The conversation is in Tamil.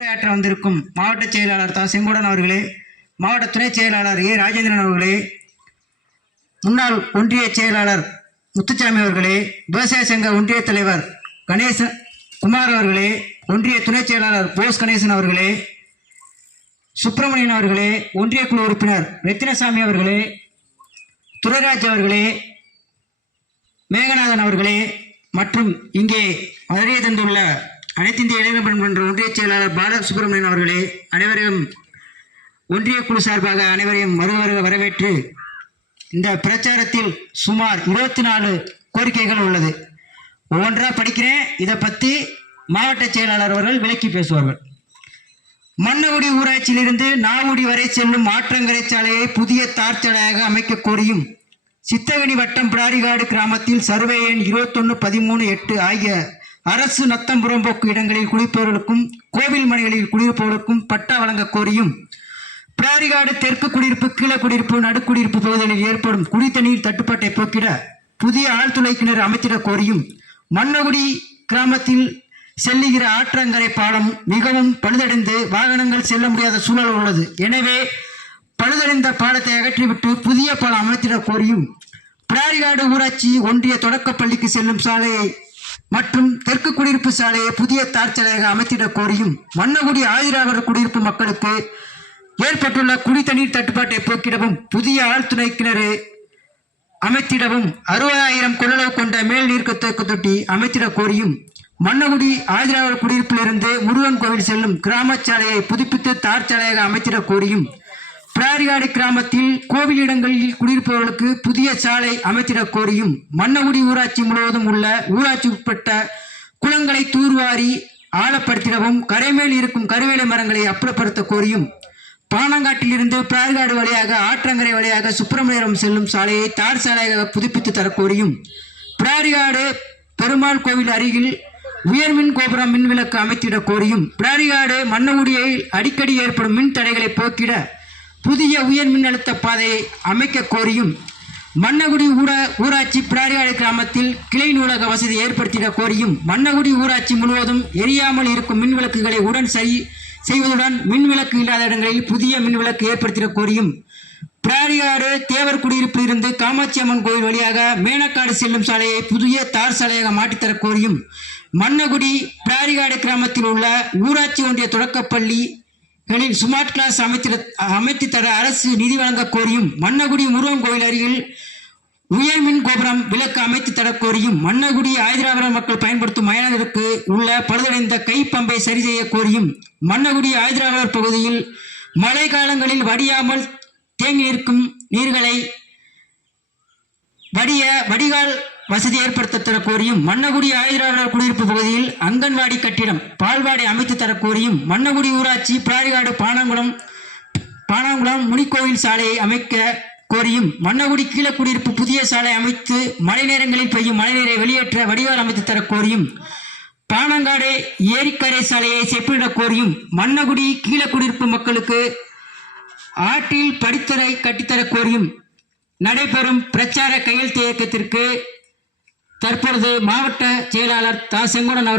ஏற்ற வந்திருக்கும் மாவட்ட செயலாளர் தா. செங்கோடன் அவர்களே மாவட்ட துணைச் செயலாளர் ஏ. ராஜேந்திரன் அவர்களே முன்னாள் ஒன்றிய செயலாளர் முத்துச்சாமி அவர்களே விவசாய சங்க ஒன்றிய தலைவர் கணேசன் குமார் அவர்களே ஒன்றிய துணைச் செயலாளர் போஸ் கணேசன் அவர்களே சுப்பிரமணியன் அவர்களே ஒன்றிய குழு உறுப்பினர் ரத்தினசாமி அவர்களே துரைராஜ் அவர்களே மேகநாதன் அவர்களே மற்றும் இங்கே வருகை தந்துள்ள அனைத்து இந்திய இளைஞர் மன்ற ஒன்றிய செயலாளர் பாலசுப்ரமணியன் அவர்களே அனைவரையும் ஒன்றிய குழு சார்பாக அனைவரையும் வருக வரவேற்று இந்த பிரச்சாரத்தில் சுமார் இருபத்தி நாலு கோரிக்கைகள் உள்ளது. ஒவ்வொன்றாக படிக்கிறேன். இதை பற்றி மாவட்ட செயலாளர் அவர்கள் விளக்கி பேசுவார்கள். மன்னகுடி ஊராட்சியிலிருந்து நாகுடி வரை செல்லும் ஆற்றங்கரை சாலையை புதிய தார் சாலையாக அமைக்க கோரியும் சித்தகனி வட்டம் பிடாரிகாடு கிராமத்தில் சர்வே எண் இருபத்தொன்று பதிமூணு எட்டு ஆகிய அரசு நத்தம் புறம்போக்கு இடங்களில் குளிப்பவர்களுக்கும் கோவில் மனைகளில் குடியிருப்பவர்களுக்கும் பட்டா வழங்க கோரியும். பிராரிகாடு தெற்கு குடியிருப்பு கீழ குடியிருப்பு நடுக்குடியிருப்பு பகுதிகளில் ஏற்படும் குடித்தண்ணீர் தட்டுப்பாட்டை போக்கிட புதிய ஆழ்துளை கிணறு அமைத்திட கோரியும். மன்னகுடி கிராமத்தில் செல்லுகிற ஆற்றங்கரை பாலம் மிகவும் பழுதடைந்து வாகனங்கள் செல்ல முடியாத சூழல் உள்ளது. எனவே பழுதடைந்த பாலத்தை அகற்றிவிட்டு புதிய பாலம் அமைத்திட கோரியும். பிராரிகாடு ஊராட்சி ஒன்றிய தொடக்கப் பள்ளிக்கு செல்லும் சாலையை மற்றும் தெற்கு குடியிருப்பு சாலையை புதிய தார் சாலையாக கோரியும் மன்னகுடி ஆதிராவிடர் குடியிருப்பு மக்களுக்கு ஏற்பட்டுள்ள குடி தண்ணீர் தட்டுப்பாட்டை போக்கிடவும் புதிய ஆழ்துணை கிணறு அமைத்திடவும் அறுபதாயிரம் கொள்ளளவு கொண்ட மேல் நீர்க்கத்தொக்கு தொட்டி அமைத்திடக் கோரியும் மன்னகுடி ஆதிராவர் குடியிருப்பிலிருந்து முருகன் கோவில் செல்லும் கிராம சாலையை புதுப்பித்து தார் சாலையாக கோரியும் பிராரிகாடு கிராமத்தில் கோவில் இடங்களில் குடியிருப்பவர்களுக்கு புதிய சாலை அமைத்திடக் கோரியும் மன்னகுடி ஊராட்சி முழுவதும் உள்ள ஊராட்சி உட்பட்ட குளங்களை தூர்வாரி ஆழப்படுத்திடவும் கரைமேல் இருக்கும் கருவேலை மரங்களை அப்புறப்படுத்த கோரியும் பானங்காட்டிலிருந்து பிரார்காடு வழியாக ஆற்றங்கரை வழியாக சுப்பிரமணியரம் செல்லும் சாலையை தார் சாலையாக புதுப்பித்து தரக்கோரியும் பிராரிகாடு பெருமாள் கோவில் அருகில் உயர்மின் கோபுரம் மின் விளக்கு அமைத்திடக் கோரியும் பிராரிகாடு மன்னகுடியில் அடிக்கடி ஏற்படும் மின் தடைகளை போக்கிட புதிய உயர் மின்னழுத்த பாதையை அமைக்க கோரியும் மன்னகுடி ஊரா ஊராட்சி பிராரியாடு கிராமத்தில் கிளை நூலக வசதி ஏற்படுத்திட கோரியும் மன்னகுடி ஊராட்சி முழுவதும் எரியாமல் இருக்கும் மின்விளக்குகளை உடன் சரி செய்வதுடன் மின் விளக்கு இல்லாத இடங்களில் புதிய மின்விளக்கு ஏற்படுத்திட கோரியும் பிராரியாடு தேவர் குடியிருப்பில் இருந்து காமாட்சி அம்மன் கோயில் வழியாக மேனக்காடு செல்லும் சாலையை புதிய தார் சாலையாக மாற்றித்தர கோரியும் மன்னகுடி பிராரிகாடு கிராமத்தில் உள்ள ஊராட்சி ஒன்றிய தொடக்கப்பள்ளி களில் ஸ்மார்ட் கிளாஸ் அமைத்திட அமைத்து தர அரசு நிதி வழங்க கோரியும் மன்னகுடி முருகன் கோயில் அருகில் உயர்மின் கோபுரம் விளக்கு அமைத்து தர கோரியும் மன்னகுடி ஆயுதராபுரம் மக்கள் பயன்படுத்தும் மயானத்திற்கு உள்ள பழுதடைந்த கைப்பம்பை சரி செய்ய கோரியும் மன்னகுடி ஆயுதராபுரம் பகுதியில் மழை காலங்களில் வடியாமல் தேங்கி நிற்கும் நீர்களை வடிய வடிகால் வசதி ஏற்படுத்த தர கோரியும் மன்னகுடி ஆயுதராவிடர் குடியிருப்பு பகுதியில் அங்கன்வாடி கட்டிடம் பால்வாடி அமைத்து தர கோரியும் மன்னகுடி ஊராட்சி பிராரிகாடு பானாங்குளம் பானாங்குளம் முனிக்கோவில் சாலையை அமைக்க கோரியும் மன்னகுடி கீழக்குடியிருப்பு புதிய சாலை அமைத்து மழை நேரங்களில் பெய்யும் மழைநீரை வெளியேற்ற வடிகால் அமைத்து தர கோரியும் பானங்காடு ஏரிக்கரை சாலையை செப்பிட கோரியும் மன்னகுடி கீழக்குடியிருப்பு மக்களுக்கு ஆற்றில் படித்துறை கட்டித்தர கோரியும் நடைபெறும் பிரச்சார கையெழுத்து இயக்கத்திற்கு தற்பொழுது மாவட்ட செயலாளர் தாசங்கோடன் அவர்கள்